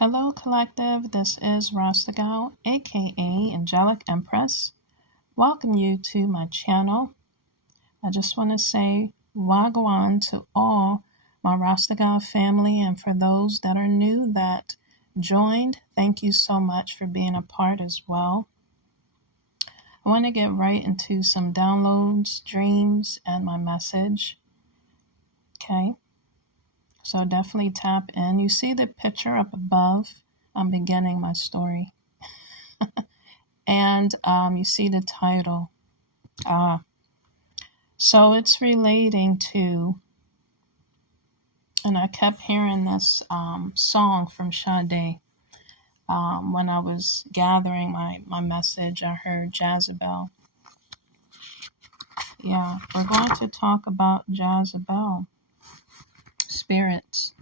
Hello, collective. This is Rasta Gal, aka Angelic Empress. Welcome you to my channel. I just want to say Wagwan to all my Rasta Gal family, and for those that are new that joined, thank you so much for being a part as well. I want to get right into some downloads, dreams, and my message. Okay. So definitely tap in. You see the picture up above. I'm beginning my story. And you see the title. So it's relating to, and I kept hearing this song from Sade. When I was gathering my message, I heard Jezebel. Yeah, we're going to talk about Jezebel spirits,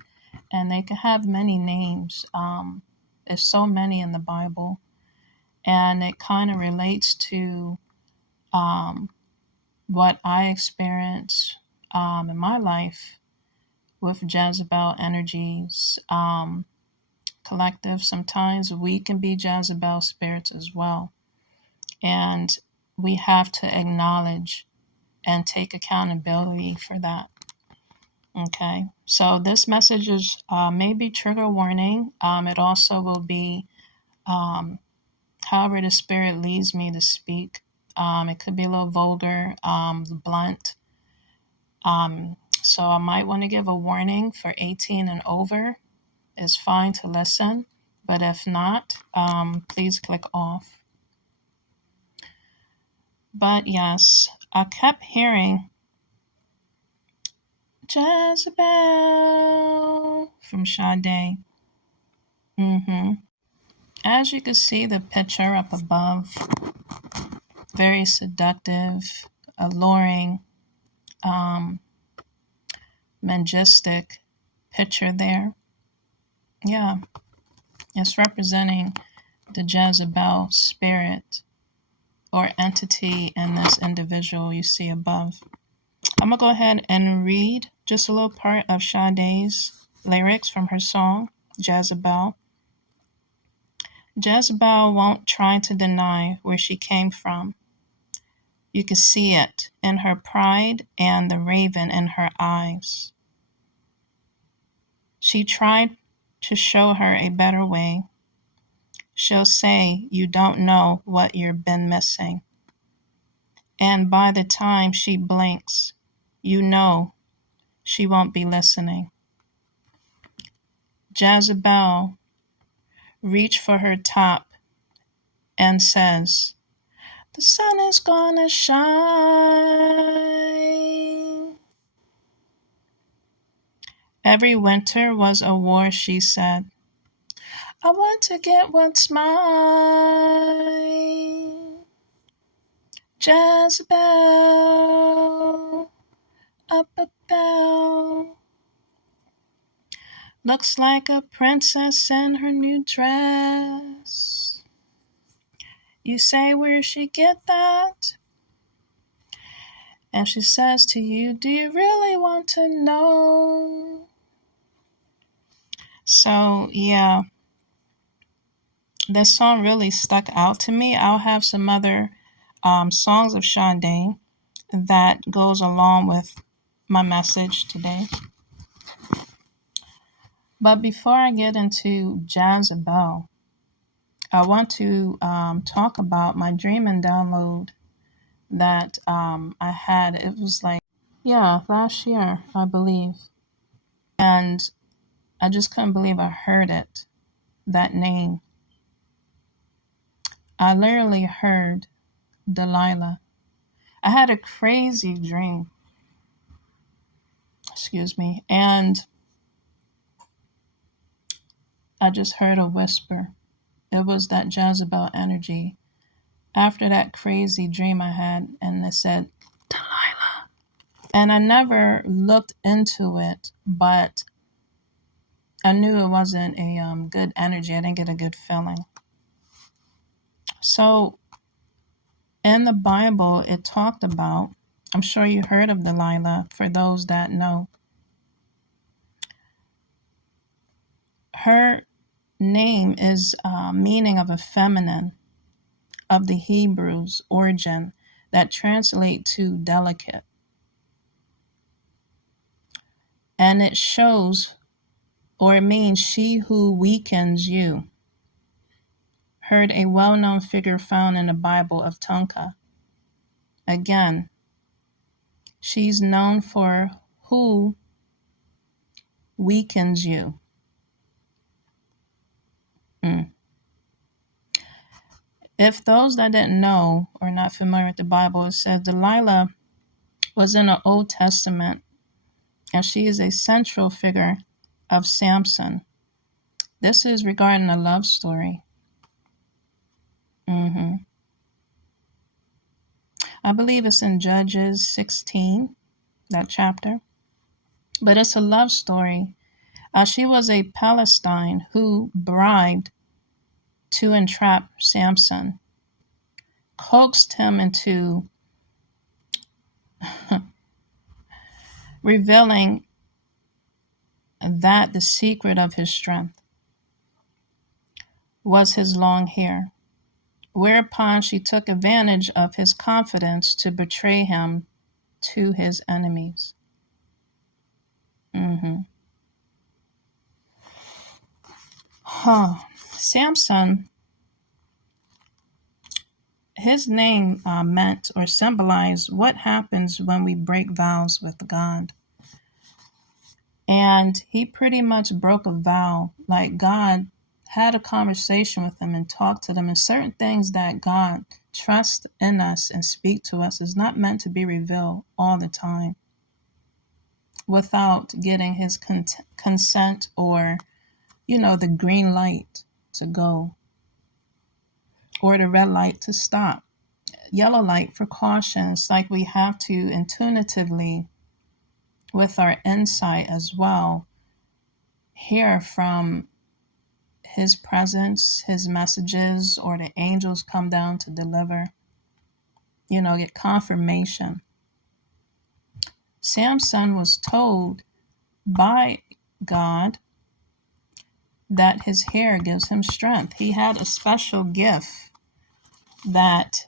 and they can have many names. There's so many in the Bible, and it kind of relates to what I experienced in my life with Jezebel energies. Collective, sometimes we can be Jezebel spirits as well. And we have to acknowledge and take accountability for that. Okay, so this message is maybe trigger warning. It also will be however the spirit leads me to speak. It could be a little vulgar, blunt. So I might want to give a warning for 18 and over. It's fine to listen, but if not, please click off. But yes, I kept hearing Jezebel from Sade. As you can see the picture up above, very seductive, alluring, majestic picture there. Yeah, it's representing the Jezebel spirit or entity in this individual you see above. I'm going to go ahead and read just a little part of Sade's lyrics from her song, Jezebel. Jezebel won't try to deny where she came from. You can see it in her pride and the raven in her eyes. She tried to show her a better way. She'll say you don't know what you've been missing. And by the time she blinks, you know she won't be listening. Jezebel reached for her top and says, the sun is gonna shine. Every winter was a war, she said. I want to get what's mine. Jezebel, up a bell. Looks like a princess in her new dress. You say, where'd she get that? And she says to you, do you really want to know? So, yeah, this song really stuck out to me. I'll have some other songs of Sade that goes along with my message today. But before I get into Jezebel, I want to talk about my dream and download that I had. It was like, last year, I believe. And I just couldn't believe I heard it, that name. I literally heard Delilah. I had a crazy dream. And I just heard a whisper. It was that Jezebel energy. After that crazy dream I had, and it said, Delilah. And I never looked into it, but I knew it wasn't a good energy. I didn't get a good feeling. So in the Bible, it talked about, I'm sure you heard of Delilah, for those that know. Her name is meaning of a feminine of the Hebrews origin that translate to delicate. And it shows, or it means she who weakens you. Heard a well-known figure found in the Bible of Tonka. Again, she's known for who weakens you. If those that didn't know or not familiar with the Bible, it says Delilah was in the Old Testament, and she is a central figure of Samson. This is regarding a love story. I believe it's in Judges 16, that chapter. But it's a love story. She was a Palestine who bribed to entrap Samson, coaxed him into revealing that the secret of his strength was his long hair, whereupon she took advantage of his confidence to betray him to his enemies. Samson, his name meant or symbolized what happens when we break vows with God. And he pretty much broke a vow, like God had a conversation with him and talked to them. And certain things that God trusts in us and speak to us is not meant to be revealed all the time without getting his consent or, the green light to go or the red light to stop. Yellow light for caution. It's like we have to intuitively, with our insight as well, hear from his presence, his messages, or the angels come down to deliver, get confirmation. Samson was told by God that his hair gives him strength. He had a special gift that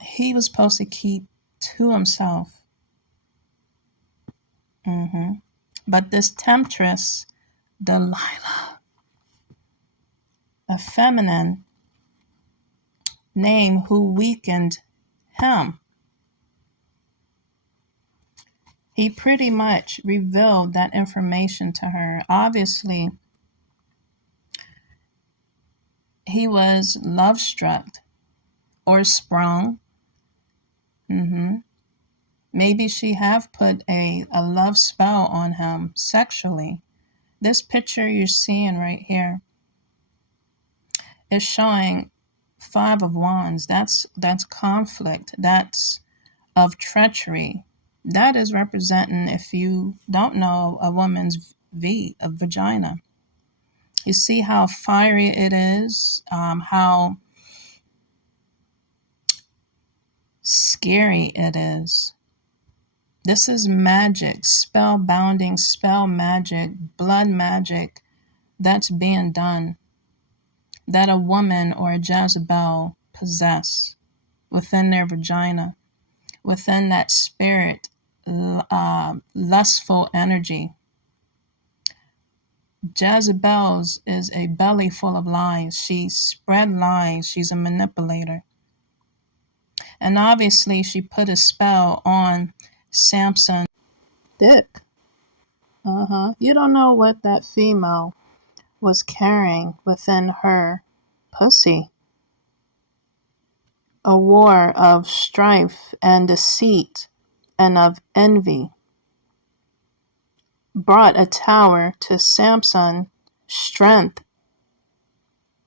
he was supposed to keep to himself. But this temptress, Delilah, a feminine name who weakened him, he pretty much revealed that information to her. Obviously, he was love-struck or sprung. Maybe she have put a love spell on him sexually. This picture you're seeing right here is showing 5 of Wands. That's conflict. That's of treachery. That is representing, if you don't know, a woman's a vagina. You see how fiery it is, how scary it is. This is magic, spell-bounding, spell magic, blood magic that's being done, that a woman or a Jezebel possess within their vagina, within that spirit, lustful energy. Jezebel's is a belly full of lies. She spread lies. She's a manipulator. And obviously she put a spell on Samson's dick. You don't know what that female was carrying within her pussy. A war of strife and deceit and of envy brought a tower to Samson's strength.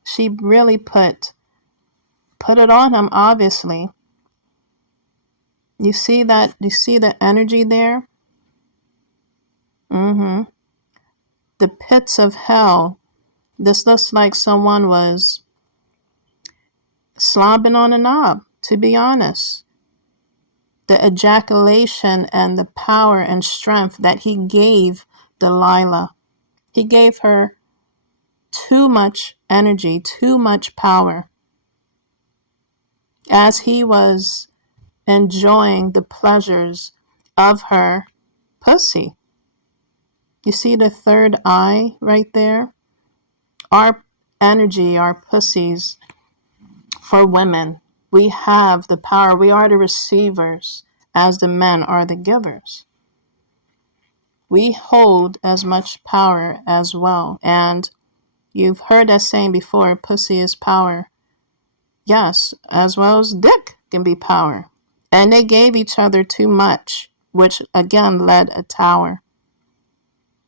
She really put it on him, obviously. You see that? You see the energy there? The pits of hell. This looks like someone was slobbing on a knob, to be honest. The ejaculation and the power and strength that he gave Delilah. He gave her too much energy, too much power, as he was enjoying the pleasures of her pussy. You see the third eye right there? Our energy, our pussies, for women, we have the power. We are the receivers as the men are the givers. We hold as much power as well. And you've heard that saying before, pussy is power. Yes, as well as dick can be power. And they gave each other too much, which again led a tower.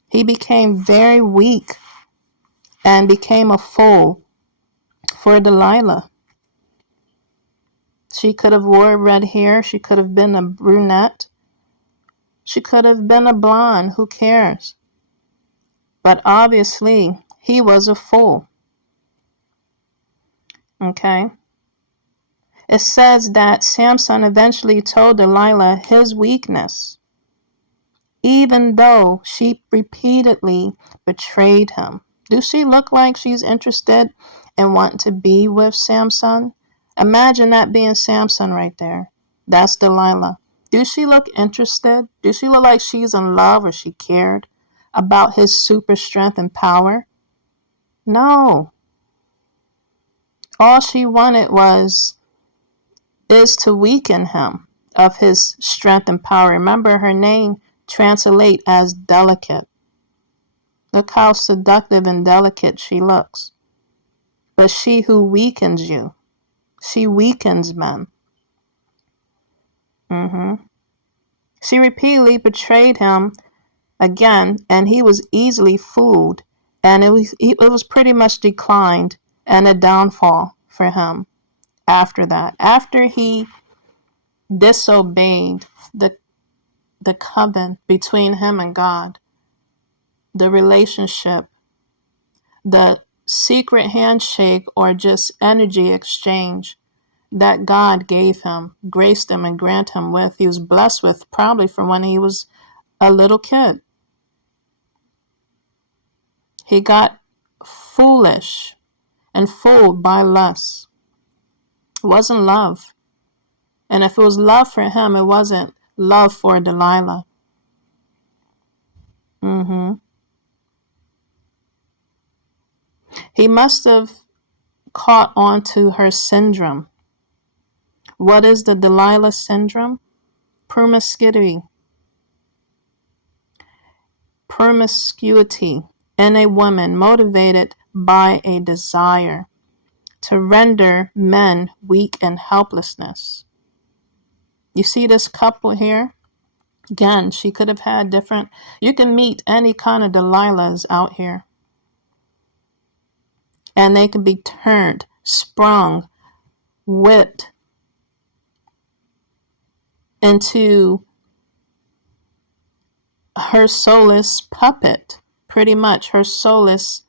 He became very weak and became a fool for Delilah. She could have wore red hair. She could have been a brunette. She could have been a blonde. Who cares? But obviously, he was a fool. Okay? It says that Samson eventually told Delilah his weakness, even though she repeatedly betrayed him. Does she look like she's interested and want to be with Samson? Imagine that being Samson right there. That's Delilah. Does she look interested? Does she look like she's in love or she cared about his super strength and power? No. All she wanted is to weaken him of his strength and power. Remember, her name translates as delicate. Look how seductive and delicate she looks. But she who weakens you, she weakens men. She repeatedly betrayed him again, and he was easily fooled, and it was pretty much declined and a downfall for him after that. After he disobeyed the covenant between him and God, the relationship, the secret handshake or just energy exchange that God gave him, graced him, and granted him with, he was blessed with probably from when he was a little kid. He got foolish and fooled by lust. It wasn't love. And if it was love for him, it wasn't love for Delilah. He must have caught on to her syndrome. What is the Delilah syndrome? Promiscuity in a woman motivated by a desire to render men weak and helplessness. You see this couple here? Again, she could have had different, you can meet any kind of Delilahs out here. And they can be turned, sprung, whipped into her soulless puppet, pretty much her soulless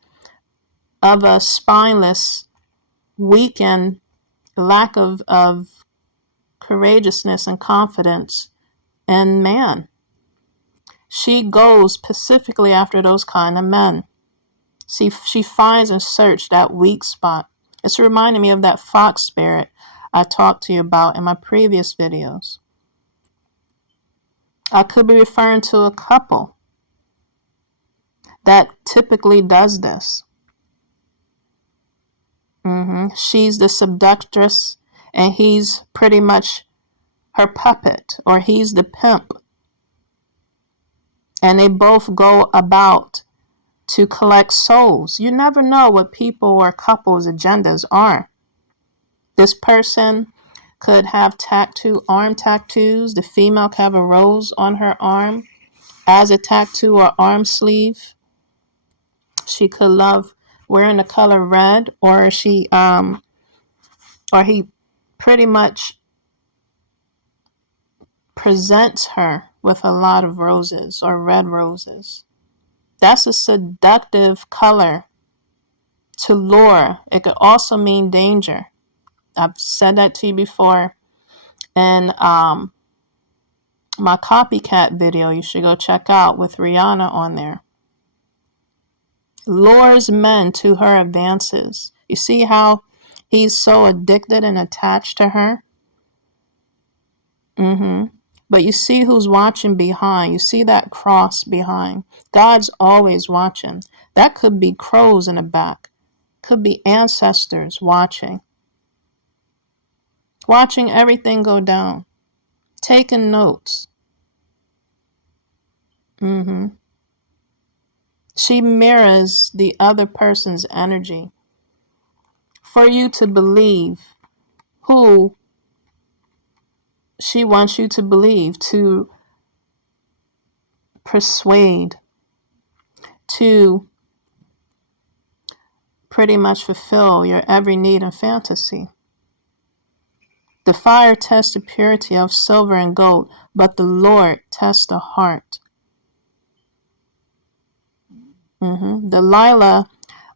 of a spineless, weak and lack of courageousness and confidence in man. She goes specifically after those kind of men. She finds and searches that weak spot. It's reminding me of that fox spirit I talked to you about in my previous videos. I could be referring to a couple that typically does this. She's the seductress and he's pretty much her puppet, or he's the pimp. And they both go about to collect souls. You never know what people or couples' agendas are. This person could have arm tattoos. The female could have a rose on her arm as a tattoo or arm sleeve. She could love wearing the color red, or he pretty much presents her with a lot of roses or red roses. That's a seductive color to lure. It could also mean danger. I've said that to you before in my copycat video you should go check out with Rihanna on there. lures men to her advances. You see how he's so addicted and attached to her? But you see who's watching behind. You see that cross behind. God's always watching. That could be crows in the back. Could be ancestors watching. Watching everything go down. Taking notes. She mirrors the other person's energy for you to believe who she wants you to believe, to persuade, to pretty much fulfill your every need and fantasy. The fire tests the purity of silver and gold, but the Lord tests the heart. Delilah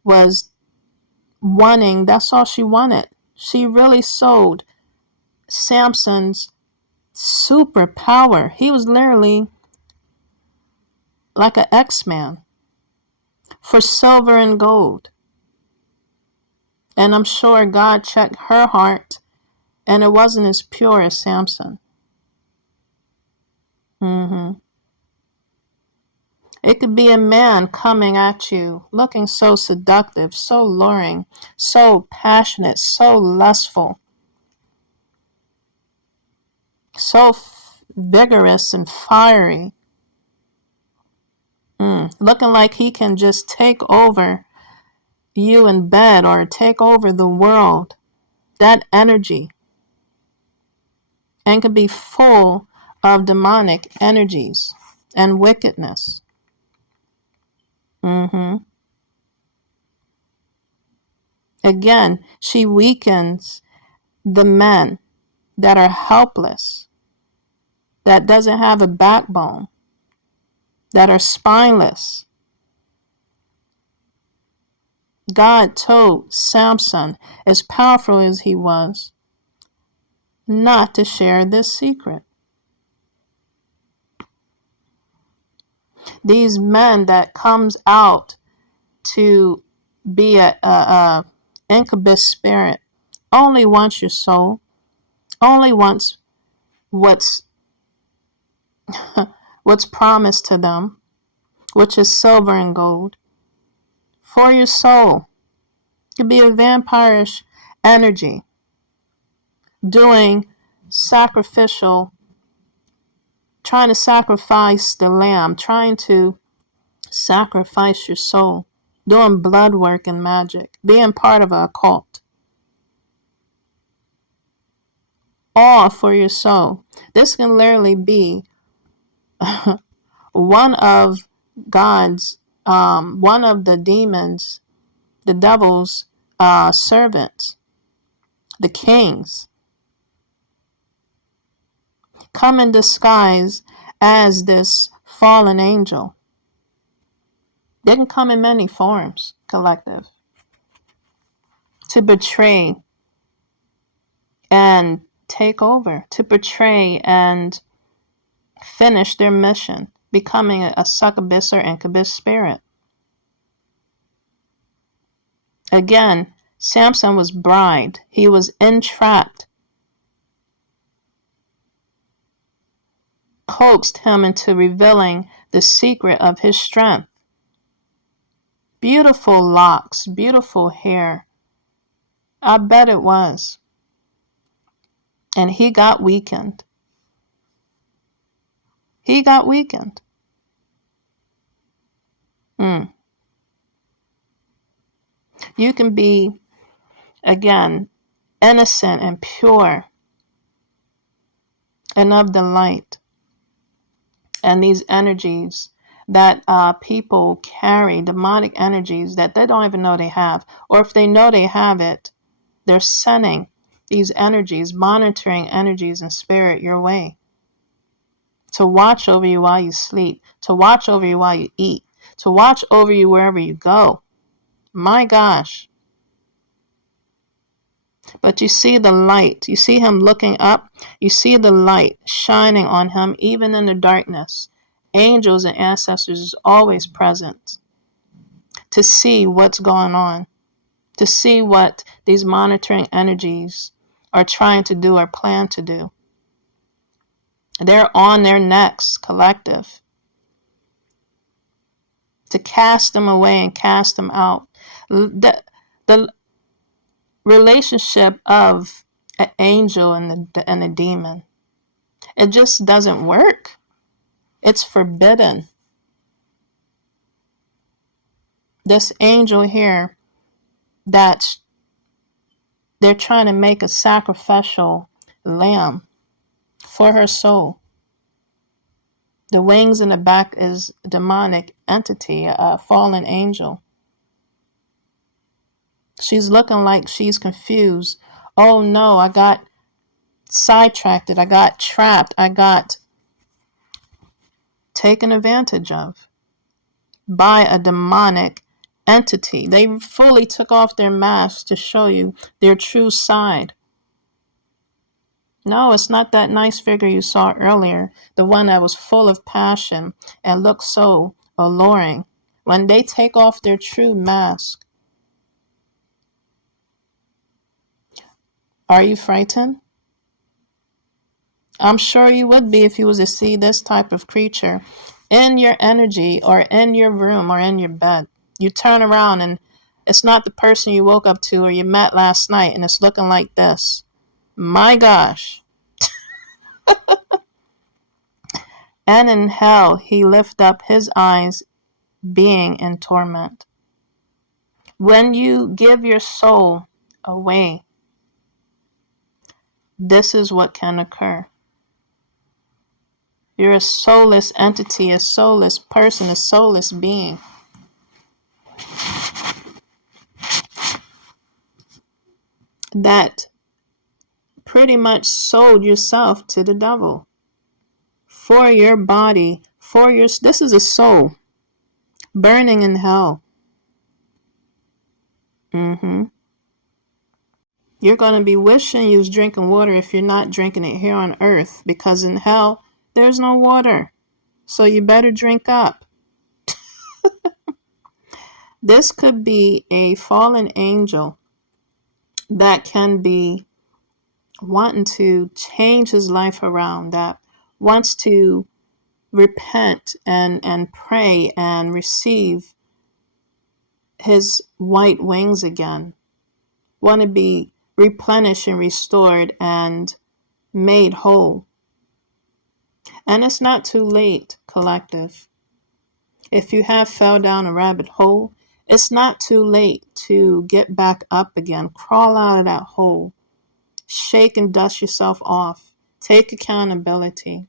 was wanting, that's all she wanted. She really sold Samson's superpower. He was literally like an X-Man for silver and gold. And I'm sure God checked her heart, and it wasn't as pure as Samson. It could be a man coming at you, looking so seductive, so luring, so passionate, so lustful, so vigorous and fiery, looking like he can just take over you in bed or take over the world. That energy, and can be full of demonic energies and wickedness. Again, she weakens the men that are helpless, that doesn't have a backbone, that are spineless. God told Samson, as powerful as he was, not to share this secret. These men that comes out to be a incubus spirit only wants your soul, only wants what's promised to them, which is silver and gold, for your soul. It could be a vampirish energy doing sacrificial, trying to sacrifice the lamb, trying to sacrifice your soul, doing blood work and magic, being part of a cult. All for your soul. This can literally be one of God's, one of the demons, the devil's servants, the kings, come in disguise as this fallen angel. They can come in many forms, collective, to betray and take over, to betray and finish their mission, becoming a succubus or incubus spirit. Again, Samson was bribed. He was entrapped, coaxed him into revealing the secret of his strength. Beautiful locks, beautiful hair. I bet it was. And he got weakened. He got weakened. You can be, again, innocent and pure and of the light. And these energies that people carry, demonic energies that they don't even know they have, or if they know they have it, they're sending these energies, monitoring energies and spirit your way, to watch over you while you sleep, to watch over you while you eat, to watch over you wherever you go. My gosh. But you see the light. You see him looking up. You see the light shining on him, even in the darkness. Angels and ancestors is always present to see what's going on, to see what these monitoring energies are trying to do or plan to do. They're on their necks, collective, to cast them away and cast them out. The relationship of an angel and a demon, it just doesn't work. It's forbidden. This angel here, that they're trying to make a sacrificial lamb for her soul. The wings in the back is a demonic entity, a fallen angel. She's looking like she's confused. Oh no, I got sidetracked. I got trapped. I got taken advantage of by a demonic entity. They fully took off their masks to show you their true side. No, it's not that nice figure you saw earlier, the one that was full of passion and looked so alluring. When they take off their true mask, are you frightened? I'm sure you would be if you was to see this type of creature in your energy or in your room or in your bed. You turn around and it's not the person you woke up to or you met last night, and it's looking like this. My gosh. And in hell he lift up his eyes, being in torment. When you give your soul away, this is what can occur. You're a soulless entity, a soulless person, a soulless being. That pretty much sold yourself to the devil for your body, for your, this is a soul burning in hell. You're going to be wishing you was drinking water if you're not drinking it here on earth, because in hell there's no water. So you better drink up. This could be a fallen angel that can be wanting to change his life around, that wants to repent and pray and receive his white wings again, want to be replenished and restored and made whole. And it's not too late, collective. If you have fell down a rabbit hole, it's not too late to get back up again. Crawl out of that hole. Shake and dust yourself off. Take accountability.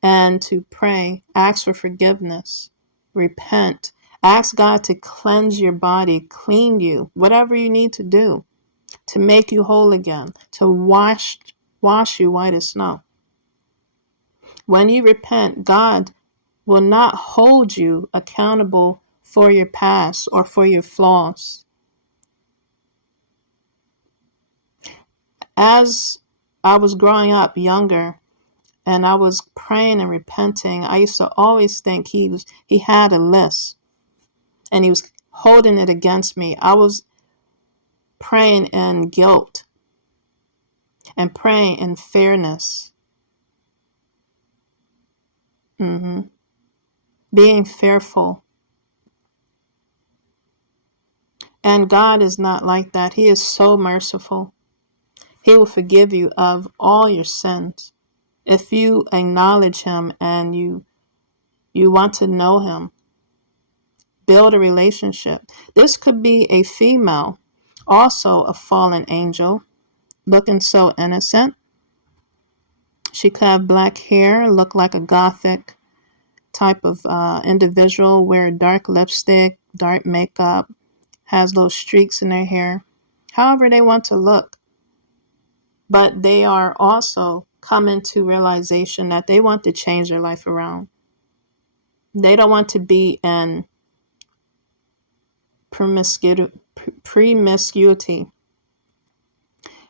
And to pray, ask for forgiveness. Repent. Ask God to cleanse your body, clean you, whatever you need to do to make you whole again, to wash you white as snow. When you repent, God will not hold you accountable for your past or for your flaws. As I was growing up younger and I was praying and repenting, I used to always think he had a list and he was holding it against me. I was praying in guilt and praying in fairness. Being fearful. And God is not like that. He is so merciful. He will forgive you of all your sins if you acknowledge him and you want to know him. Build a relationship. This could be a female, also a fallen angel, looking so innocent. She could have black hair, look like a gothic type of individual, wear dark lipstick, dark makeup, has those streaks in their hair, however they want to look. But they are also coming to realization that they want to change their life around. They don't want to be in promiscuity.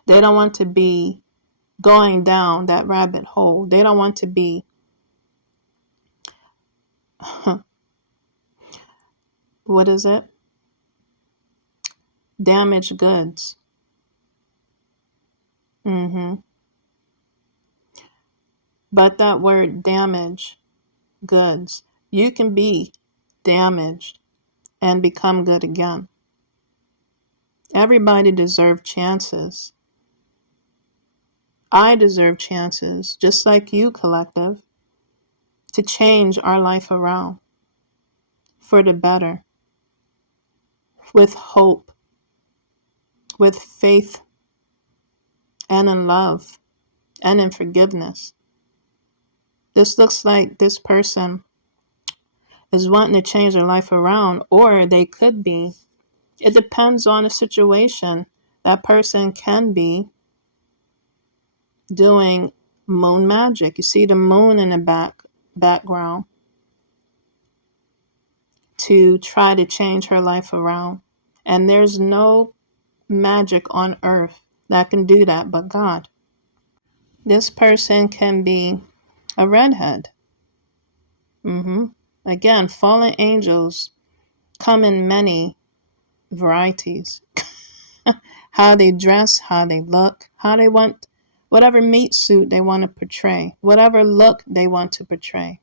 They don't want to be going down that rabbit hole. They don't want to be what is it? damaged goods. But that word damage goods, you can be damaged and become good again. Everybody deserves chances. I deserve chances, just like you, collective, to change our life around for the better, with hope, with faith, and in love, and in forgiveness. This looks like this person is wanting to change their life around, or they could be. It depends on the situation. That person can be doing moon magic. You see the moon in the background to try to change her life around. And there's no magic on earth that can do that but God. This person can be a redhead. Again, fallen angels come in many varieties. How they dress, how they look, how they want, whatever meat suit they want to portray, whatever look they want to portray.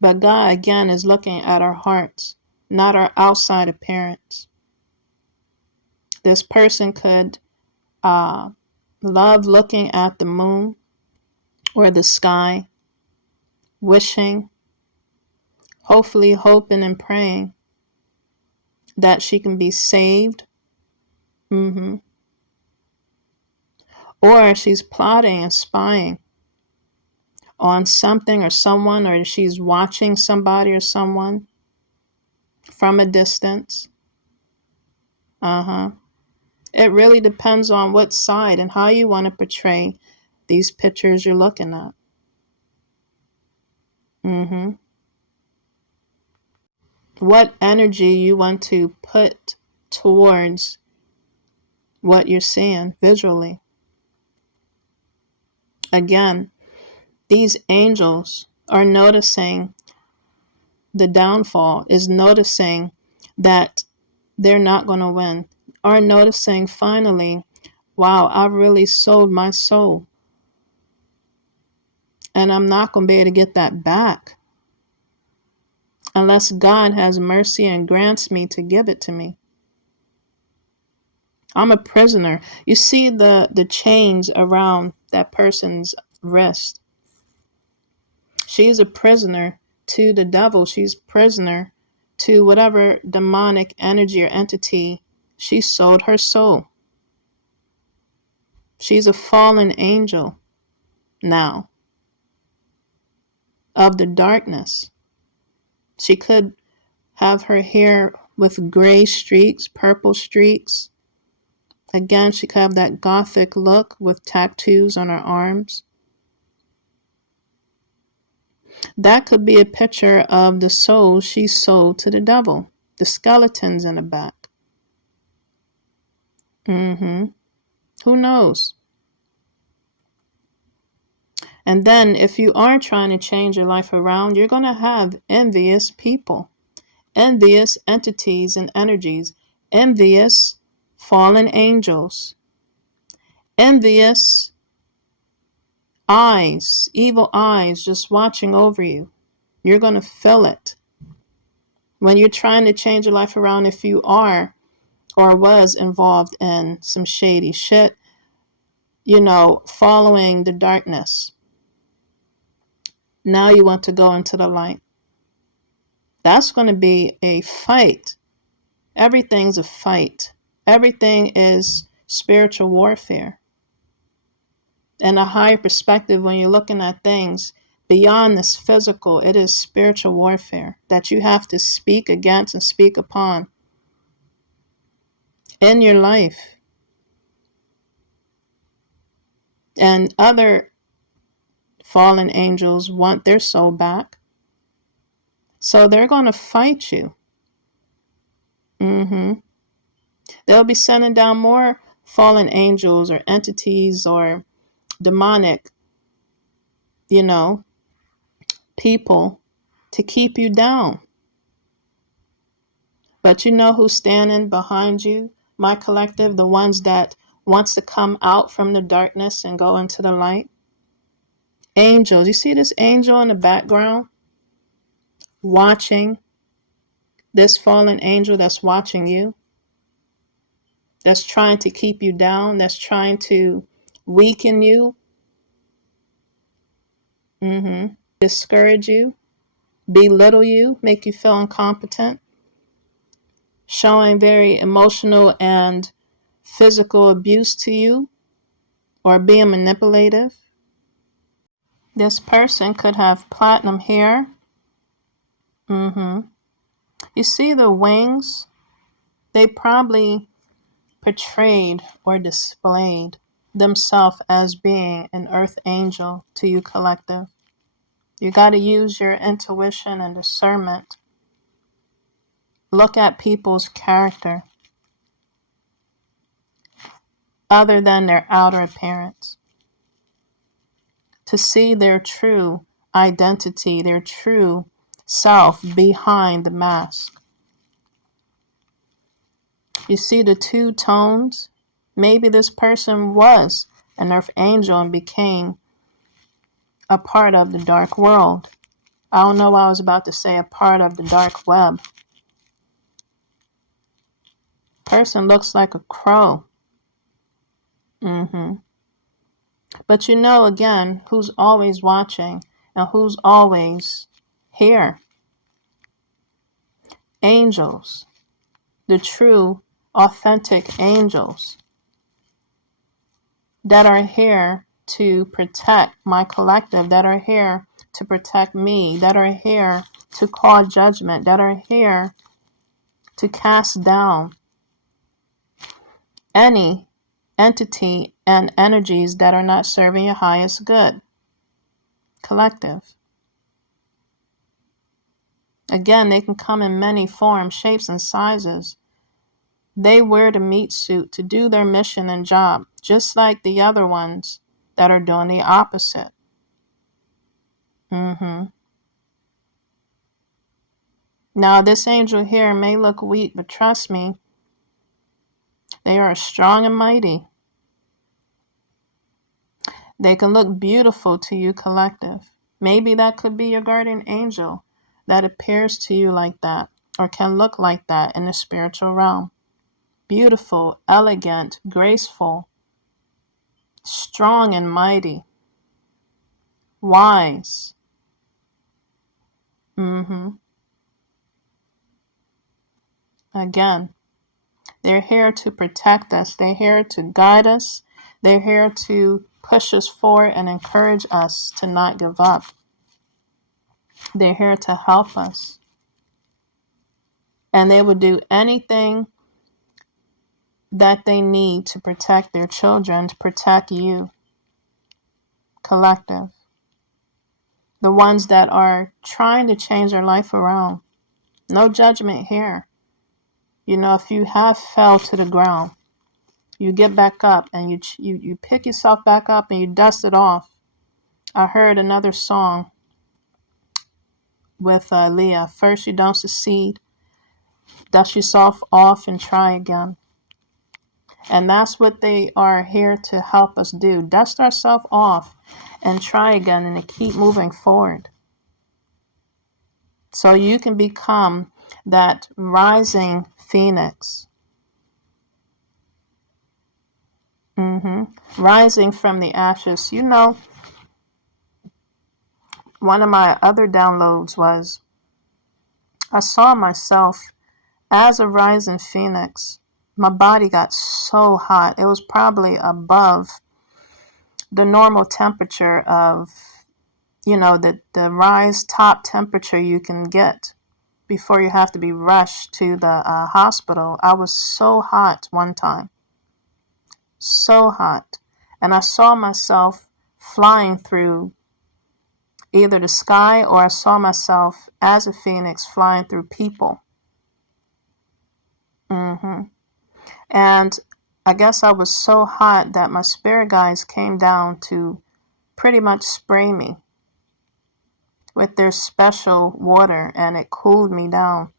But God, again, is looking at our hearts, not our outside appearance. This person could love looking at the moon or the sky, wishing, hopefully hoping and praying that she can be saved. Or she's plotting and spying on something or someone, or she's watching somebody or someone from a distance. It really depends on what side and how you want to portray these pictures you're looking at. What energy you want to put towards what you're seeing visually. Again, these angels are noticing the downfall, is noticing that they're not going to win, are noticing finally, wow, I've really sold my soul. And I'm not going to be able to get that back unless God has mercy and grants me to give it to me. I'm a prisoner. You see the chains around that person's wrist. She's a prisoner to the devil. She's prisoner to whatever demonic energy or entity she sold her soul. She's a fallen angel now of the darkness. She could have her hair with gray streaks, purple streaks. Again, she could have that gothic look with tattoos on her arms. That could be a picture of the soul she sold to the devil, the skeletons in the back. Who knows? And then if you are trying to change your life around, you're going to have envious people, envious entities and energies, envious fallen angels, envious eyes, evil eyes just watching over you. You're going to feel it. When you're trying to change your life around, if you are or was involved in some shady shit, following the darkness. Now you want to go into the light. That's going to be a fight. Everything's a fight. Everything is spiritual warfare. And a higher perspective, when you're looking at things beyond this physical, it is spiritual warfare that you have to speak against and speak upon in your life. And other fallen angels want their soul back. So they're going to fight you. They'll be sending down more fallen angels or entities or demonic, people to keep you down. But you know who's standing behind you, my collective? The ones that wants to come out from the darkness and go into the light. Angels. You see this angel in the background? Watching. This fallen angel that's watching you. That's trying to keep you down. That's trying to weaken you. Discourage you. Belittle you. Make you feel incompetent. Showing very emotional and physical abuse to you, or being manipulative. This person could have platinum hair. You see the wings? They probably portrayed or displayed themselves as being an earth angel to you, collective. You got to use your intuition and discernment. Look at people's character other than their outer appearance, to see their true identity, their true self behind the mask. You see the two tones? Maybe this person was an earth angel and became a part of the dark world. I don't know why I was about to say a part of the dark web. Person looks like a crow. But you know, again, who's always watching and who's always here? Angels. The true, authentic angels that are here to protect my collective, that are here to protect me, that are here to call judgment, that are here to cast down any entity and energies that are not serving your highest good. Collective. Again, they can come in many forms, shapes, and sizes. They wear the meat suit to do their mission and job, just like the other ones that are doing the opposite. Now, this angel here may look weak, but trust me, they are strong and mighty. They can look beautiful to you, collective. Maybe that could be your guardian angel that appears to you like that, or can look like that in the spiritual realm. Beautiful, elegant, graceful, strong and mighty, wise. Again, they're here to protect us. They're here to guide us. They're here to push us forward and encourage us to not give up. They're here to help us. And they will do anything that they need to protect their children, to protect you, collective. The ones that are trying to change their life around. No judgment here. You know, if you have fell to the ground, you get back up and you pick yourself back up and you dust it off. I heard another song with Leah. First you don't succeed, dust yourself off and try again. And that's what they are here to help us do. Dust ourselves off and try again and to keep moving forward. So you can become that rising phoenix. Rising from the ashes. You know, one of my other downloads was I saw myself as a rising phoenix. My body got so hot. It was probably above the normal temperature of, you know, the rise top temperature you can get before you have to be rushed to the hospital. I was so hot one time. So hot. And I saw myself flying through either the sky, or I saw myself as a phoenix flying through people. And I guess I was so hot that my spirit guides came down to pretty much spray me with their special water, and it cooled me down.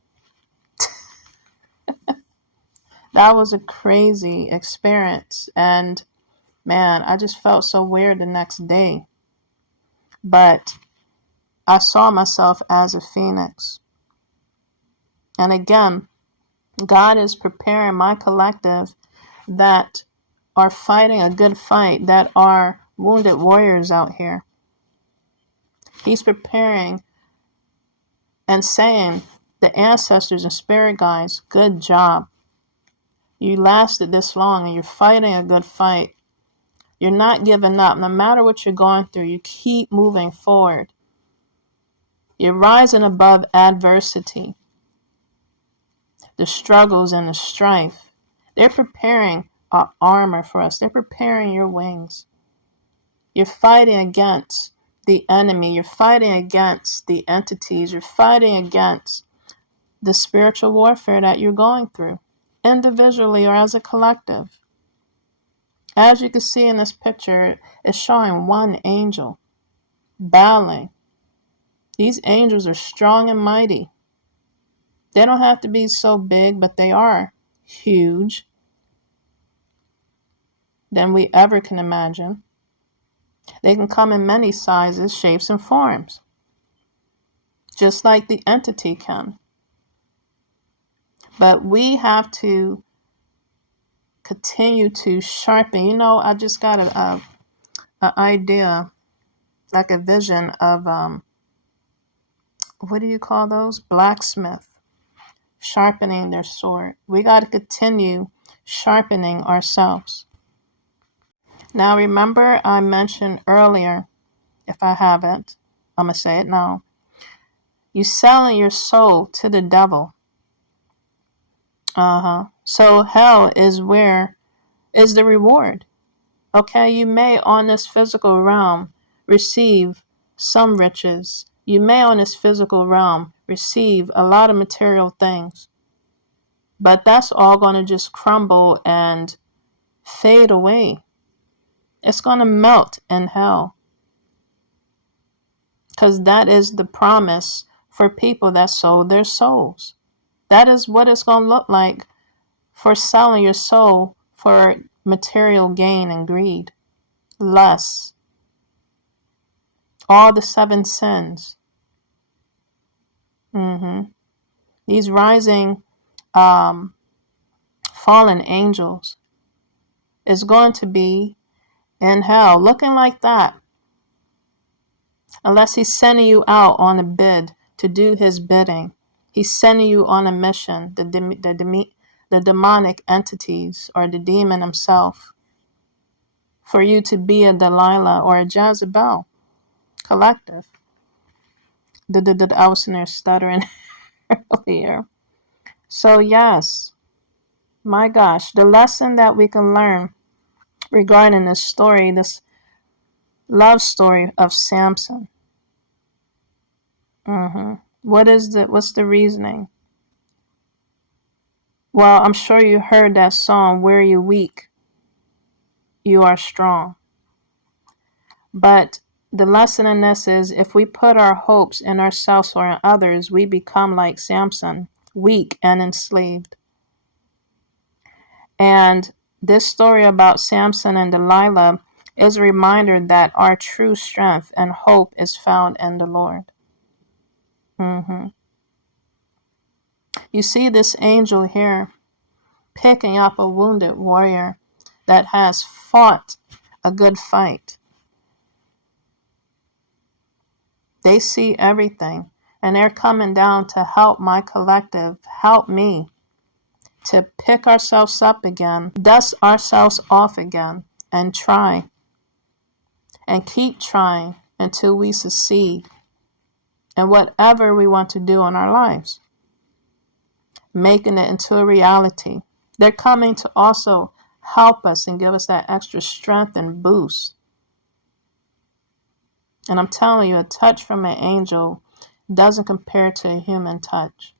That was a crazy experience. And man, I just felt so weird the next day. But I saw myself as a phoenix. And again, God is preparing my collective that are fighting a good fight, that are wounded warriors out here. He's preparing and saying, the ancestors and spirit guides, good job. You lasted this long and you're fighting a good fight. You're not giving up. No matter what you're going through, you keep moving forward. You're rising above adversity, the struggles and the strife. They're preparing our armor for us. They're preparing your wings. You're fighting against the enemy. You're fighting against the entities. You're fighting against the spiritual warfare that you're going through, individually or as a collective. As you can see in this picture, it's showing one angel battling. These angels are strong and mighty. They don't have to be so big, but they are huge than we ever can imagine. They can come in many sizes, shapes, and forms, just like the entity can. But we have to continue to sharpen. You know, I just got an idea, like a vision of, what do you call those? Blacksmith, sharpening their sword. We got to continue sharpening ourselves. Now, remember I mentioned earlier, if I haven't, I'm going to say it now. You selling your soul to the devil. So hell is the reward. Okay, you may on this physical realm receive some riches. You may on this physical realm receive a lot of material things. But that's all going to just crumble and fade away. It's going to melt in hell. Because that is the promise for people that sold their souls. That is what it's going to look like for selling your soul for material gain and greed, lust, all the 7 sins. These rising fallen angels is going to be in hell, looking like that, unless he's sending you out on a bid to do his bidding. He's sending you on a mission, the demonic entities or the demon himself, for you to be a Delilah or a Jezebel collective. I was in there stuttering earlier. So yes, my gosh, the lesson that we can learn regarding this story, this love story of Samson. What's the reasoning? Well, I'm sure you heard that song, Where You Weak, You Are Strong. But the lesson in this is, if we put our hopes in ourselves or in others, we become like Samson, weak and enslaved. And this story about Samson and Delilah is a reminder that our true strength and hope is found in the Lord. You see this angel here picking up a wounded warrior that has fought a good fight. They see everything, and they're coming down to help my collective, help me to pick ourselves up again, dust ourselves off again, and try, and keep trying until we succeed in whatever we want to do in our lives, making it into a reality. They're coming to also help us and give us that extra strength and boost. And I'm telling you, a touch from an angel doesn't compare to a human touch.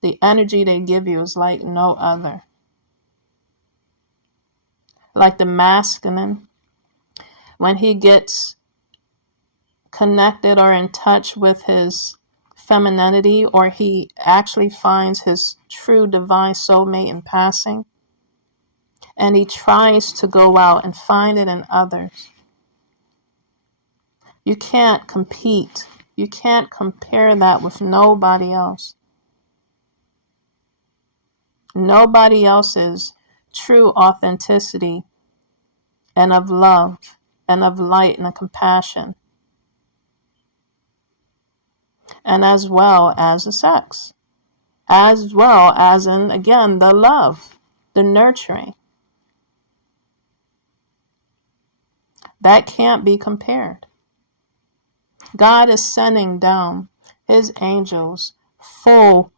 The energy they give you is like no other. Like the masculine, when he gets connected or in touch with his femininity, or he actually finds his true divine soulmate in passing, and he tries to go out and find it in others. You can't compete. You can't compare that with nobody else. Nobody else's true authenticity and of love and of light and of compassion, and as well as the sex, as well as in, again, the love, the nurturing. That can't be compared. God is sending down his angels full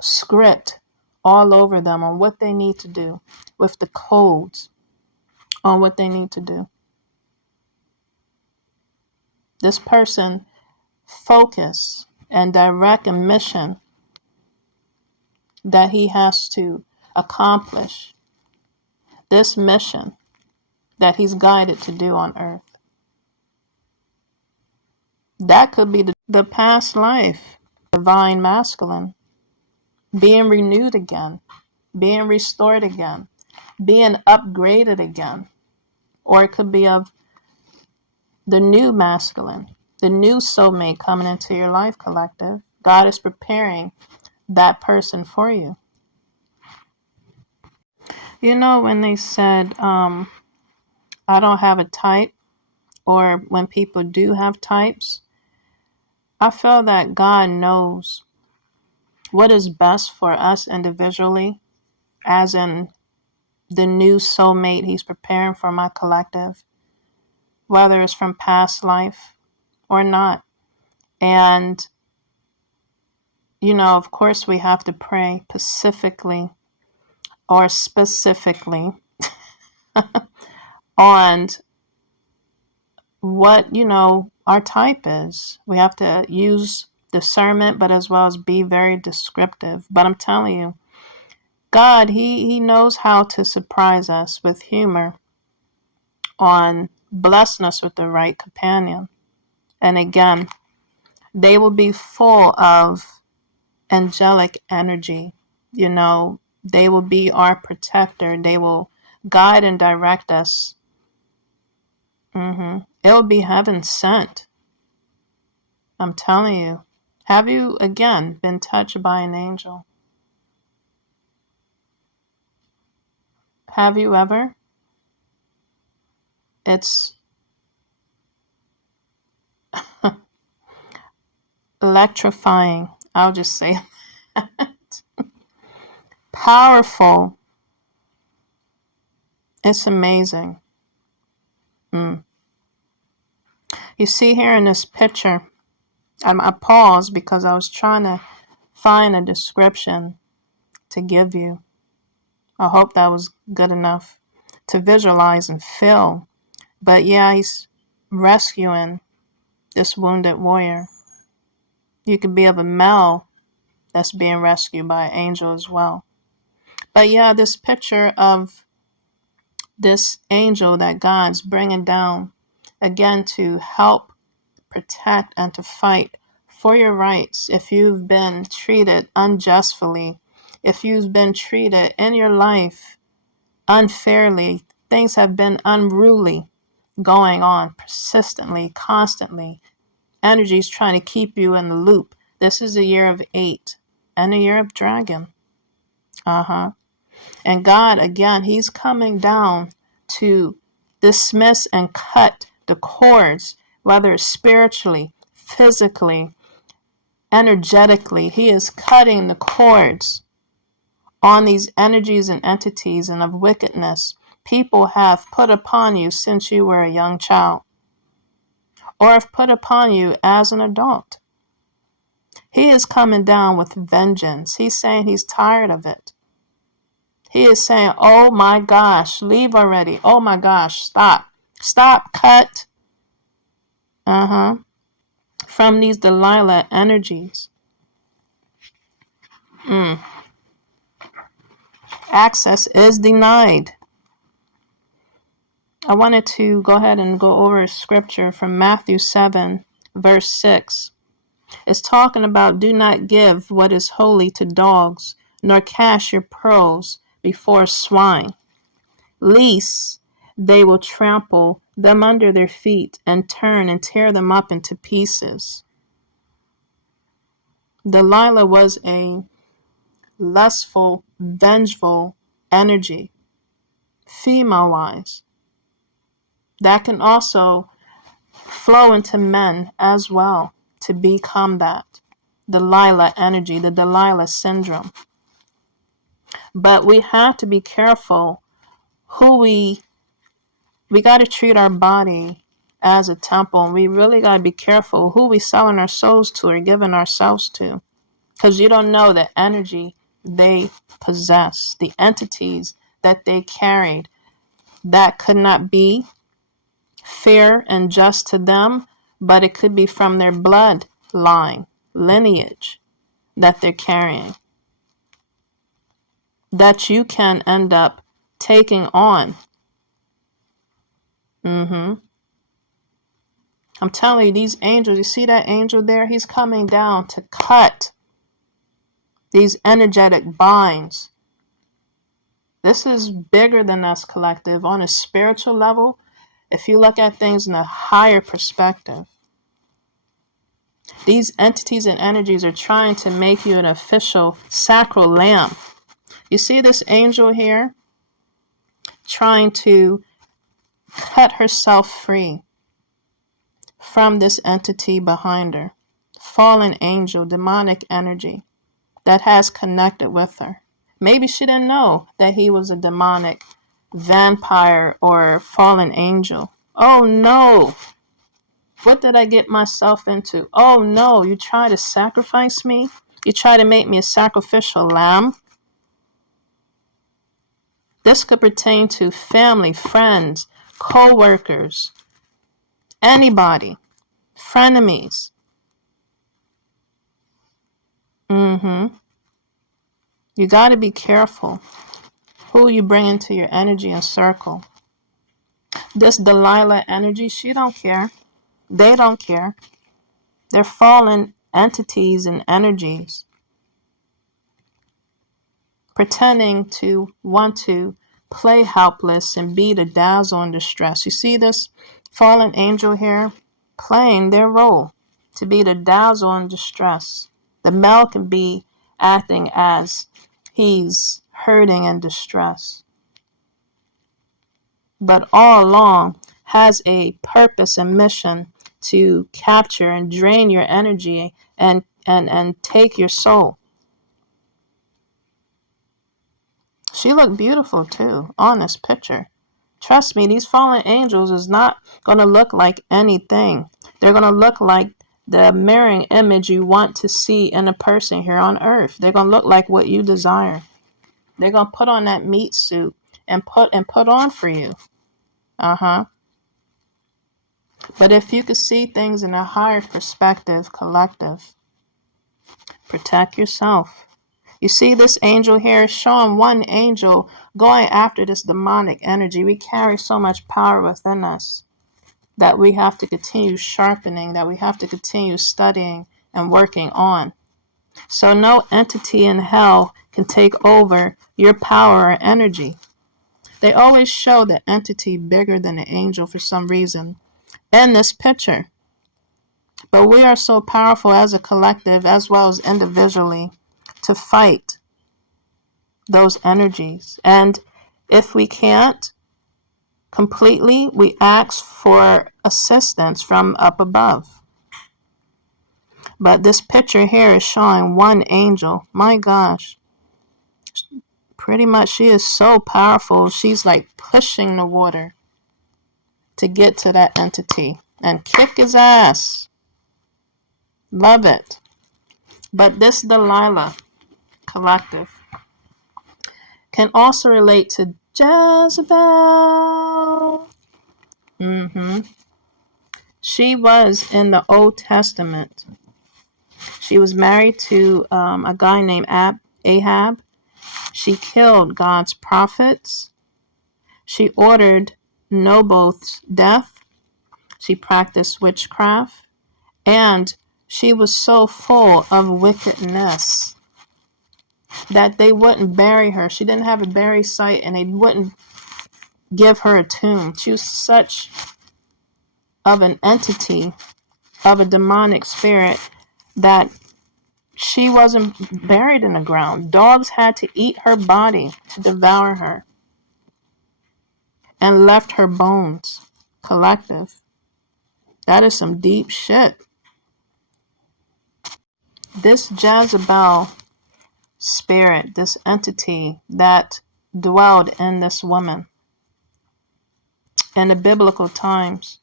script all over them on what they need to do, with the codes on what they need to do. This person focus and direct a mission that he has to accomplish, this mission that he's guided to do on earth. That could be the past life, divine masculine, being renewed again, being restored again, being upgraded again. Or it could be of the new masculine, the new soulmate coming into your life, collective. God is preparing that person for you. You know, when they said, I don't have a type, or when people do have types, I feel that God knows what is best for us individually, as in the new soulmate he's preparing for my collective, whether it's from past life or not. And, you know, of course, we have to pray specifically on what, you know, our type is. We have to use discernment, but as well as be very descriptive. But I'm telling you, God, he knows how to surprise us with humor on blessing us with the right companion. And again, they will be full of angelic energy. You know, they will be our protector. They will guide and direct us. It will be heaven sent. I'm telling you. Have you, again, been touched by an angel? Have you ever? It's electrifying. I'll just say that. Powerful. It's amazing. You see here in this picture, I paused because I was trying to find a description to give you. I hope that was good enough to visualize and feel. But yeah, he's rescuing this wounded warrior. You could be of a male that's being rescued by an angel as well. But yeah, this picture of this angel that God's bringing down, again, to help protect and to fight for your rights. If you've been treated unjustly, if you've been treated in your life unfairly, things have been unruly going on persistently, constantly. Energy's trying to keep you in the loop. This is a year of 8 and a year of dragon. And God, again, he's coming down to dismiss and cut the cords, whether it's spiritually, physically, energetically. He is cutting the cords on these energies and entities and of wickedness people have put upon you since you were a young child, or have put upon you as an adult. He is coming down with vengeance. He's saying he's tired of it. He is saying, oh my gosh, leave already. Oh my gosh, stop. Stop, cut. From these Delilah energies. Access is denied. I wanted to go ahead and go over a scripture from Matthew 7, verse 6. It's talking about, do not give what is holy to dogs, nor cast your pearls before swine. least they will trample them under their feet and turn and tear them up into pieces. Delilah was a lustful, vengeful energy, female-wise, that can also flow into men as well to become that Delilah energy, the Delilah syndrome. But we have to be careful who we got to treat our body as a temple, and we really got to be careful who we selling our souls to or giving ourselves to, because you don't know the energy they possess, the entities that they carried that could not be fair and just to them, but it could be from their bloodline, lineage that they're carrying, that you can end up taking on. I'm telling you, these angels, you see that angel there? He's coming down to cut these energetic binds. This is bigger than us, collective. On a spiritual level, if you look at things in a higher perspective, these entities and energies are trying to make you an official sacral lamb. You see this angel here trying to cut herself free from this entity behind her, fallen angel, demonic energy that has connected with her. Maybe she didn't know that he was a demonic vampire or fallen angel. Oh no, what did I get myself into? Oh no, you try to sacrifice me? You try to make me a sacrificial lamb? This could pertain to family, friends, co-workers, anybody, frenemies. You got to be careful who you bring into your energy and circle. This Delilah energy, she don't care. They don't care. They're fallen entities and energies pretending to want to play helpless and be the dazzle in distress. You see this fallen angel here playing their role to be the dazzle in distress. The male can be acting as he's hurting and distress, but all along has a purpose and mission to capture and drain your energy and take your soul. She looked beautiful too on this picture. Trust me, these fallen angels is not going to look like anything. They're going to look like the mirroring image you want to see in a person here on earth. They're going to look like what you desire. They're going to put on that meat suit and put on for you. But if you could see things in a higher perspective, collective, protect yourself. You see this angel here showing one angel going after this demonic energy. We carry so much power within us that we have to continue sharpening, that we have to continue studying and working on. So no entity in hell can take over your power or energy. They always show the entity bigger than the angel for some reason in this picture. But we are so powerful as a collective as well as individually to fight those energies. And if we can't completely, we ask for assistance from up above. But this picture here is showing one angel. My gosh. Pretty much she is so powerful. She's like pushing the water to get to that entity and kick his ass. Love it. But this Delilah collective can also relate to Jezebel. She was in the Old Testament. She was married to a guy named Ahab. She killed God's prophets. She ordered Naboth's death. She practiced witchcraft. And she was so full of wickedness that they wouldn't bury her. She didn't have a bury site, and they wouldn't give her a tomb. She was such of an entity, of a demonic spirit, that she wasn't buried in the ground. Dogs had to eat her body to devour her, and left her bones. Collective. That is some deep shit. This Jezebel spirit, this entity that dwelled in this woman in the biblical times,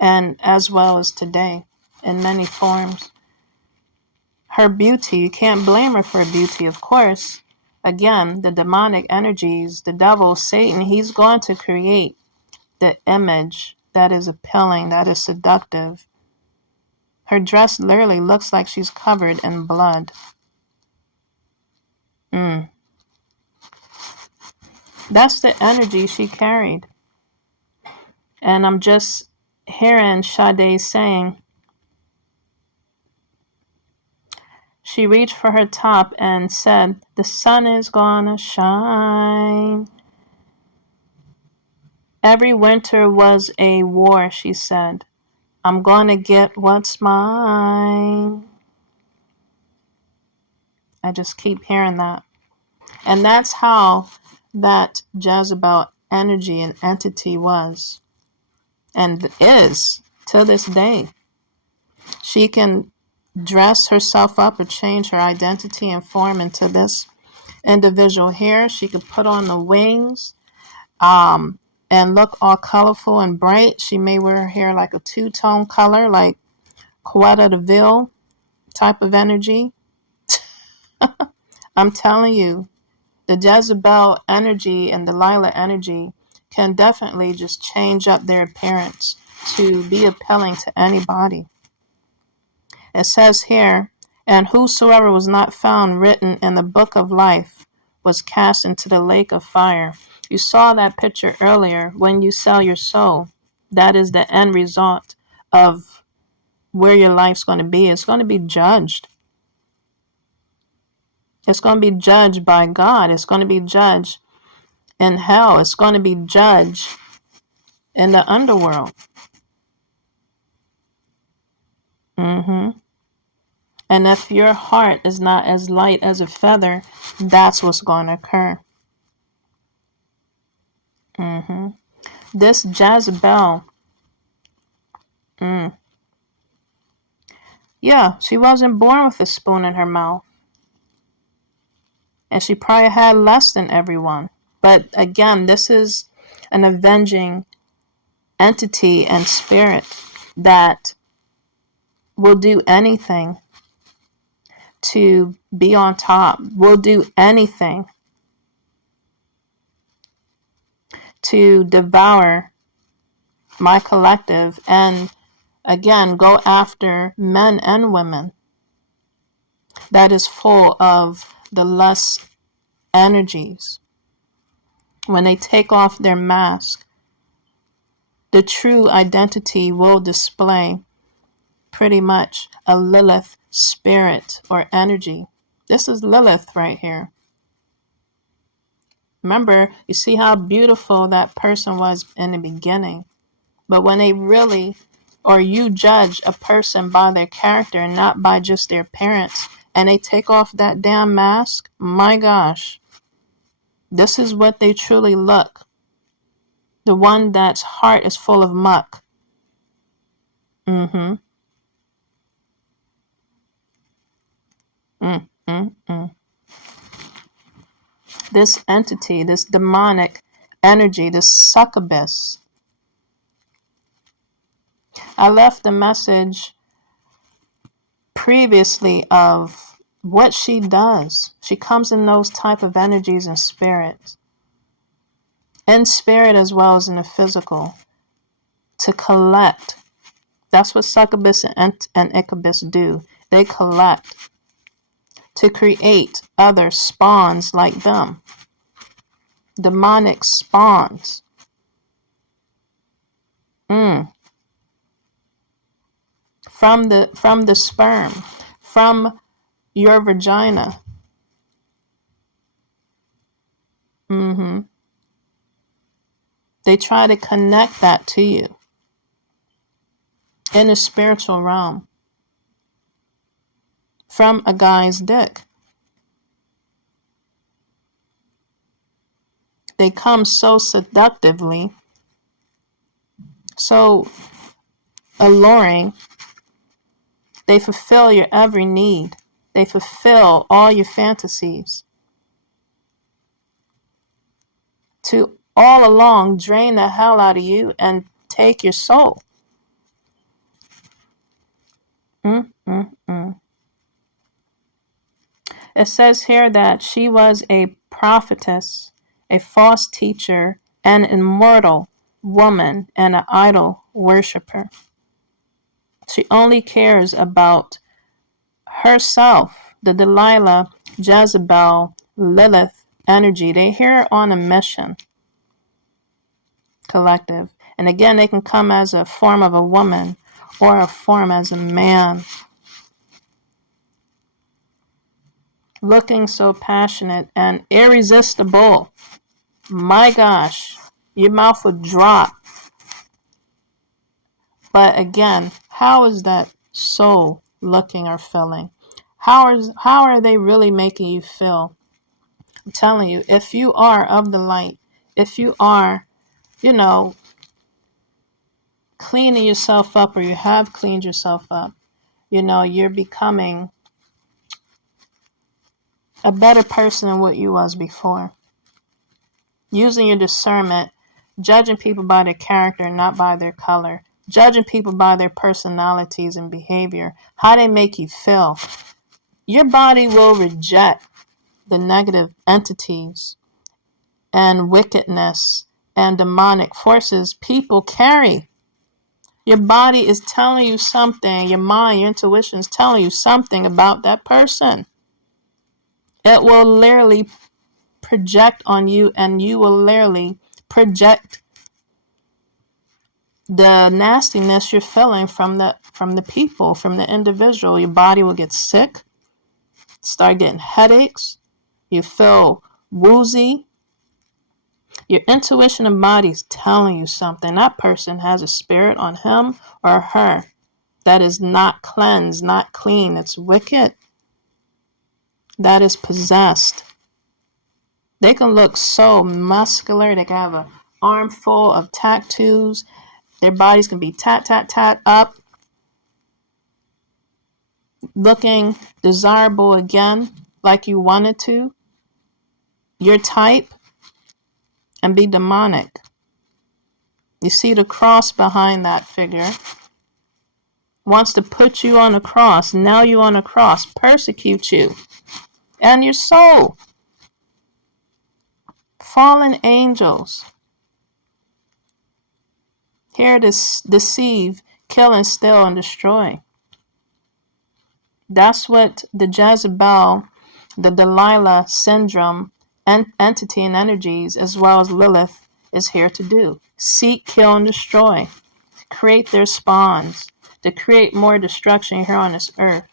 and as well as today, in many forms. Her beauty, you can't blame her for her beauty, of course. Again, the demonic energies, the devil, Satan, he's going to create the image that is appealing, that is seductive. Her dress literally looks like she's covered in blood. That's the energy she carried. And I'm just hearing Sade saying, she reached for her top and said, "The sun is gonna shine." Every winter was a war, she said. I'm gonna get what's mine. I just keep hearing that. And that's how that Jezebel energy and entity was and is to this day. She can dress herself up or change her identity and form into this individual here. She could put on the wings and look all colorful and bright. She may wear her hair like a two-tone color, like Quetta de Ville type of energy. I'm telling you, the Jezebel energy and the Delilah energy can definitely just change up their appearance to be appealing to anybody. It says here, "And whosoever was not found written in the book of life was cast into the lake of fire." You saw that picture earlier. When you sell your soul, that is the end result of where your life's going to be. It's going to be judged. It's going to be judged by God. It's going to be judged in hell. It's going to be judged in the underworld. And if your heart is not as light as a feather, that's what's going to occur. This Jezebel, yeah, she wasn't born with a spoon in her mouth. And she probably had less than everyone. But again, this is an avenging entity and spirit that will do anything to be on top, will do anything to devour my collective, and again, go after men and women that is full of the lust energies. When they take off their mask, the true identity will display pretty much a Lilith spirit or energy. This is Lilith right here. Remember, you see how beautiful that person was in the beginning. But when they really, or you judge a person by their character and not by just their appearance, and they take off that damn mask, my gosh, this is what they truly look. The one that's heart is full of muck. This entity, this demonic energy, this succubus. I left the message previously of what she does. She comes in those type of energies and spirits. In spirit as well as in the physical. To collect. That's what succubus and incubus do. They collect. To create other spawns like them. Demonic spawns. From the sperm. From your vagina. They try to connect that to you in the spiritual realm from a guy's dick. They come so seductively, so alluring. They fulfill your every need. They fulfill all your fantasies. To all along drain the hell out of you and take your soul. It says here that she was a prophetess, a false teacher, an immortal woman, and an idol worshiper. She only cares about herself. The Delilah, Jezebel, Lilith energy, they here on a mission. Collective. And again, they can come as a form of a woman or a form as a man. Looking so passionate and irresistible. My gosh, your mouth would drop. But again, how is that soul looking or feeling? How are they really making you feel? I'm telling you, if you are of the light, if you are, cleaning yourself up, or you have cleaned yourself up, you're becoming a better person than what you was before. Using your discernment, judging people by their character, not by their color. Judging people by their personalities and behavior, how they make you feel. Your body will reject the negative entities and wickedness and demonic forces people carry. Your body is telling you something. Your mind, your intuition is telling you something about that person. It will literally project on you, and you will literally project the nastiness you're feeling from the people, from the individual. Your body will get sick, start getting headaches, you feel woozy. Your intuition and body is telling you something. That person has a spirit on him or her that is not cleansed, not clean. It's wicked. That is possessed. They can look so muscular. They can have an armful of tattoos. Their bodies can be tat up, looking desirable again, like you wanted to. Your type, and be demonic. You see the cross behind that figure. Wants to put you on a cross, nail you on a cross, persecute you and your soul. Fallen angels, here to deceive, kill, and steal, and destroy. That's what the Jezebel, the Delilah syndrome, entity and energies, as well as Lilith, is here to do. Seek, kill, and destroy. Create their spawns, to create more destruction here on this earth.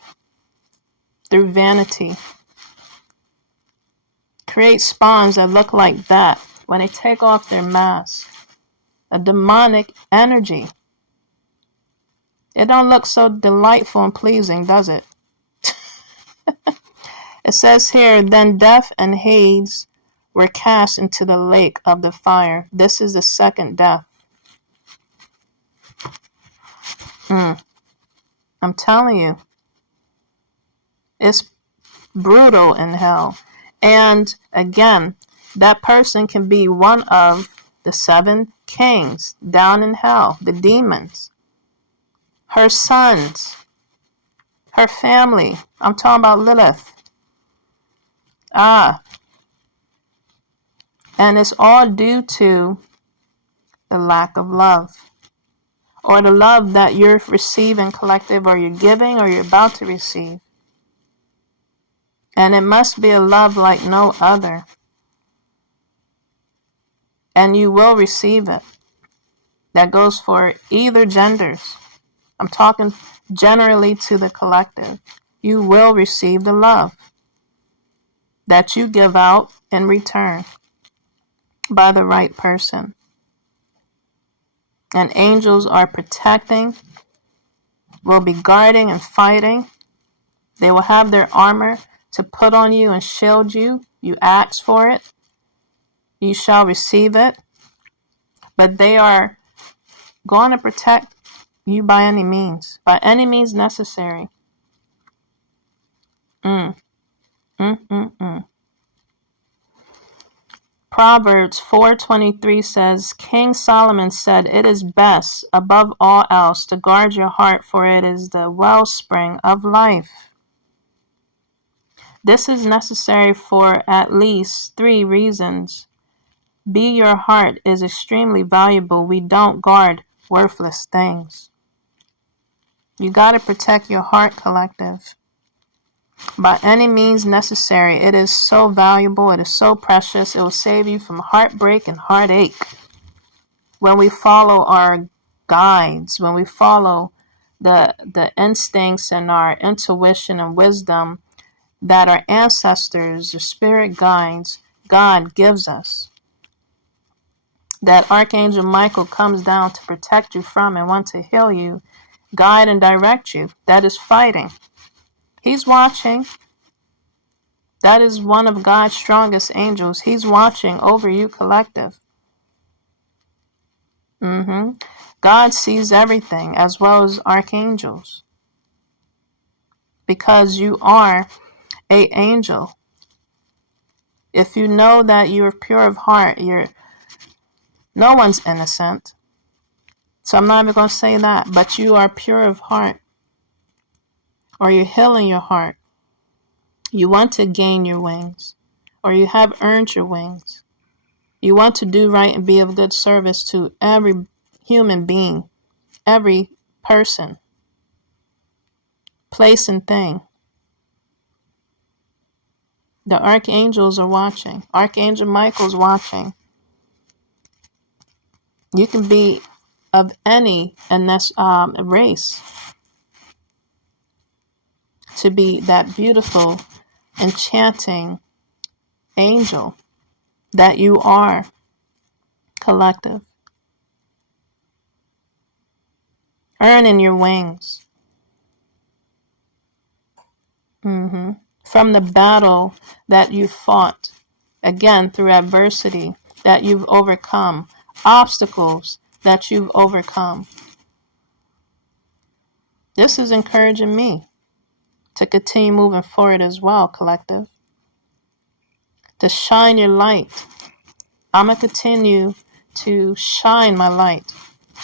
Through vanity. Create spawns that look like that when they take off their mask. A demonic energy. It don't look so delightful and pleasing, does it? It says here, then death and Hades were cast into the lake of the fire. This is the second death. I'm telling you, it's brutal in hell. And again, that person can be one of the 7 kings down in hell, the demons. Her sons, her family. I'm talking about Lilith. And it's all due to the lack of love, or the love that you're receiving, collective, or you're giving, or you're about to receive. And it must be a love like no other. And you will receive it. That goes for either genders. I'm talking generally to the collective. You will receive the love that you give out in return by the right person. And angels are protecting, will be guarding and fighting. They will have their armor to put on you and shield you. You ask for it, you shall receive it. But they are going to protect you by any means necessary. Proverbs 4:23 says, King Solomon said, it is best above all else to guard your heart, for it is the wellspring of life. This is necessary for at least 3 reasons. B, your heart is extremely valuable. We don't guard worthless things. You got to protect your heart, collective. By any means necessary. It is so valuable. It is so precious. It will save you from heartbreak and heartache. When we follow our guides, when we follow the instincts and our intuition and wisdom that our ancestors, the spirit guides, God gives us, that Archangel Michael comes down to protect you from and want to heal you, guide and direct you, that is fighting. He's watching. That is one of God's strongest angels. He's watching over you, collective. God sees everything, as well as archangels, because you are an angel. If you know that you're pure of heart, no one's innocent. So I'm not even going to say that, but you are pure of heart, or you're healing your heart. You want to gain your wings, or you have earned your wings. You want to do right and be of good service to every human being, every person, place, and thing. The archangels are watching. Archangel Michael's watching. You can be of any race to be that beautiful, enchanting angel that you are, collective. Earning your wings. From the battle that you fought, again, through adversity that you've overcome, obstacles that you've overcome. This is encouraging me to continue moving forward as well, collective. To shine your light. I'm going to continue to shine my light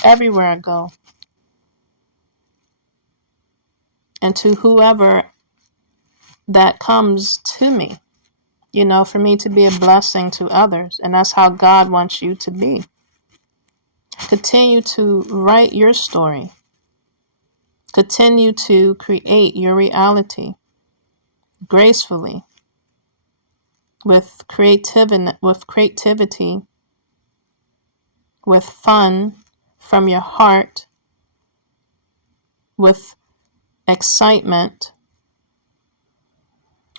everywhere I go. And to whoever that comes to me, for me to be a blessing to others. And that's how God wants you to be. Continue to write your story. Continue to create your reality gracefully, with creativity, with fun from your heart, with excitement,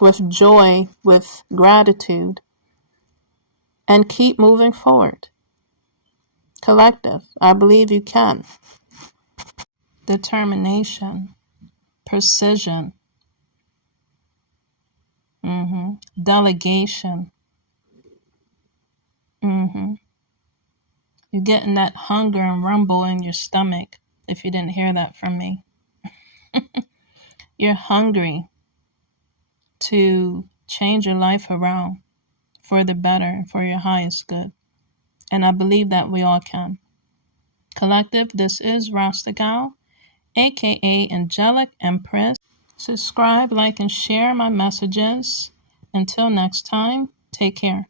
with joy, with gratitude, and keep moving forward. Collective, I believe you can. Determination, precision, delegation. You're getting that hunger and rumble in your stomach, if you didn't hear that from me. You're hungry to change your life around for the better, for your highest good. And I believe that we all can. Collective, this is Rasta Gal, aka Angelic Empress. Subscribe, like, and share my messages. Until next time, take care.